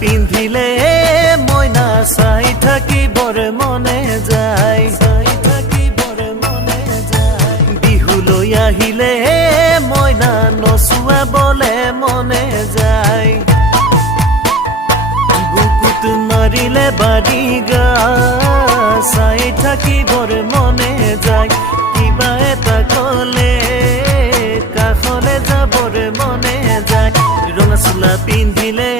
পিন্ধিলে মইনা চাই থাকিবৰ মনে যায় বিহুলৈ আহিলে মইনা নচুৱাবলে মনে যায় বুকুত মাৰিলে বাৰি গা চাই থাকিবৰ মনে যায় কিবা এটা ক'লে কাষলে যাবৰ মনে যায় ৰঙা চোলা পিন্ধিলে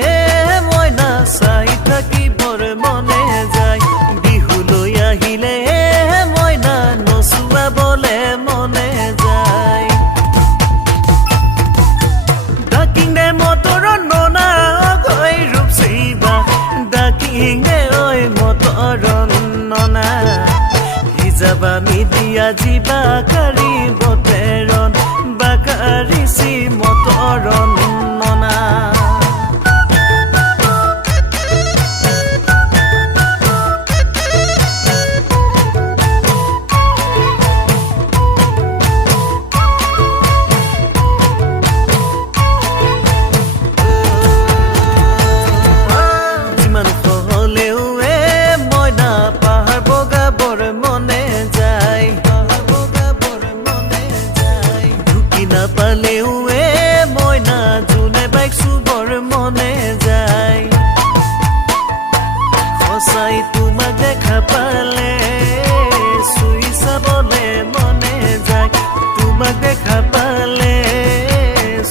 মইনা চাই থাকিবৰ মনে যায় বিহুলৈ আহিলে মইনা নচুৱাবলে মনে যায় ডাকিঙে মটৰ ননা গৈ ৰূপ চিবা ডাকিঙে ঐ মটৰ ননা হিজাবা মিডিয়া জিবা কাৰি বতেৰণ বাকাৰিছি মটৰ ননা পালেও মইনা জোনে বাইক চুবৰ মনে যায় সঁচাই তোমাক দেখা পালে চুই চাবলে মনে যায় তোমাক দেখা পালে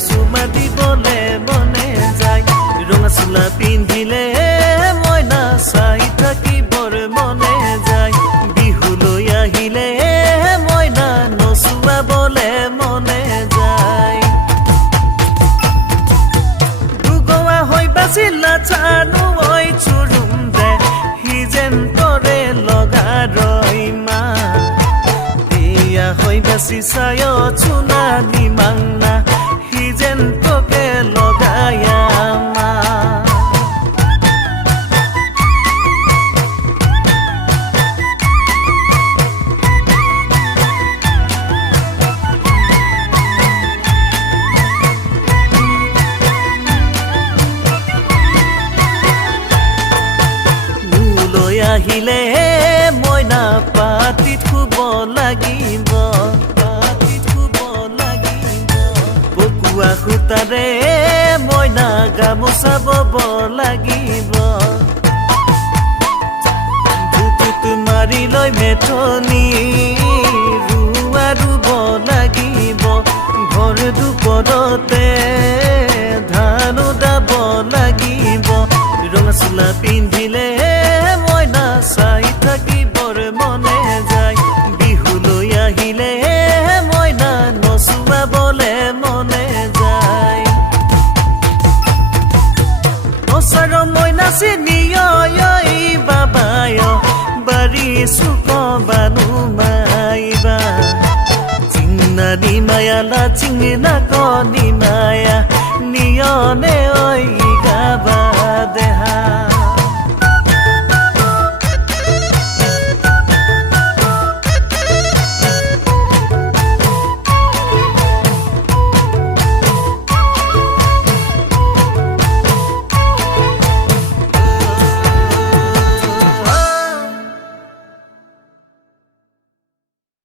চুমা দিবলে মনে যায় ৰঙা চোলা পিন্ধিলে মইনা চাই থাকিবৰ মনে যায় বিহুলৈ আহিলে মইনা নচুৱাবলে মনে যায় চিলা চানো ঐ চুৰুম দে সি যেন তৰে লগা ৰৈমা এয়া হৈ বাচি চায় চুনা নিমাংনা সি যেন তোকে লগায়া মা আহিলে মইনা পাতিত শুব লাগিব পকুৱা সূতাৰে মইনা গামোচা বব লাগিব বুকুত মাৰি লৈ মেথনি ৰুৱা ৰুব লাগিব ভৰ দুপৰতে ধান দাব লাগিব ৰঙা চোলা পিন্ধিলে মইনা চাই থাকিবৰ মনে যায় বিহুলৈ আহিলে মইনা নচুৱাবলে মনে যায় নচাৰ মইনা চিনিয় বাবায় বাৰী চুক বানু মাইবা চিংনা নিমায়ালা চিংনা কনি মায়া নিয়নে